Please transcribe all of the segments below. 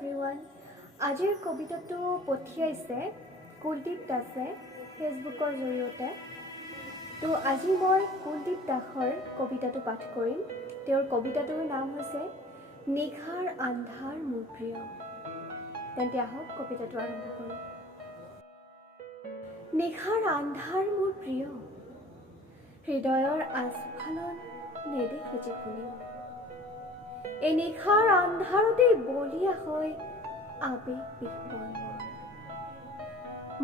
Everyone. আজিৰ কবিতাটো পঠিয়াইছে কুলদীপ দাসে ফেচবুকৰ জৰিয়তে। তো আজি মই কুলদীপ দাসৰ কবিতাটো পাঠ কৰিম। তেওঁৰ কবিতাটোৰ নাম হৈছে নিশাৰ আন্ধাৰ মোৰ প্ৰিয়। তেন্তে আহক কবিতাটো আৰম্ভ কৰোঁ। নিশাৰ আন্ধাৰ মোৰ প্ৰিয়, হৃদয়ৰ আস্ফালন নেদেখে যে কোনেও। এই নিশাৰ আন্ধাৰতেই বলিয়া হয় আবেগ বিহ্বল মোৰ।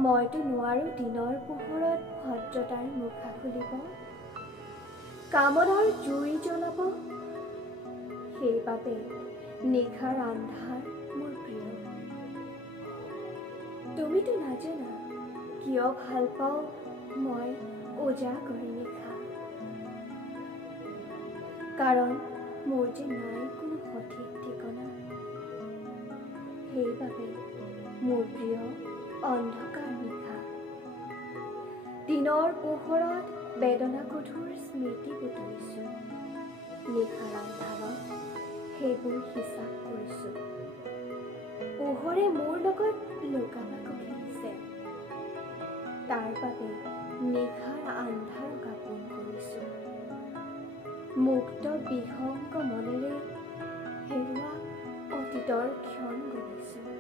মইতো নোৱাৰোঁ দিনৰ পোহৰত ভদ্ৰতাৰ মুখা খুলিব, কামনাৰ জুই জ্বলাব। সেইবাবে নিশাৰ আন্ধাৰ মোৰ প্ৰিয়। তুমিতো নাজানা কিয় ভাল পাওঁ মই উজাগৰি নিশা, কাৰণ মোৰ যে নাই কোনো সঠিক ঠিকনা। সেইবাবে মোৰ প্ৰিয় অন্ধকাৰ নিশা। দিনৰ পোহৰত বেদনা কঠোৰ স্মৃতি বুটলিছোঁ, নিশাৰ আন্ধাৰত সেইবোৰ হিচাপ কৰিছোঁ। পোহৰে মোৰ লগত লুকা-ভাকু খেলিছে, তাৰ বাবে নিশাৰ আন্ধাৰক আপোন কৰিছোঁ। মুক্ত বিহংগ মনেৰে হেৰুৱা অতীতৰ ক্ষণ গঢ়িছোঁ।